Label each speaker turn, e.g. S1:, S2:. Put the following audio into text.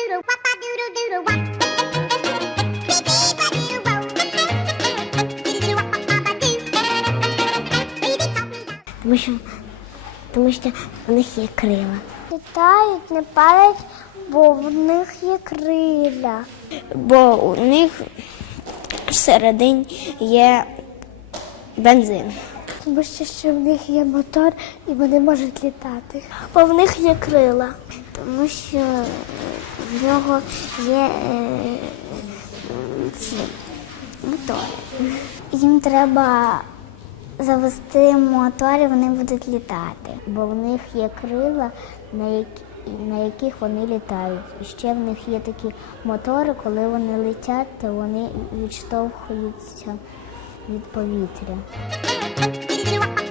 S1: Тому що в них є крила.
S2: Літають, не падають, бо в них є крила.
S1: Бо у них всередині є бензин.
S2: Тому що в них є мотор і вони можуть літати. Бо в них є крила.
S1: Тому що в нього є ці мотори.
S2: Їм треба завести мотор і вони будуть літати.
S1: Бо в них є крила, на яких вони літають. І ще в них є такі мотори, коли вони летять, то вони відштовхуються від повітря.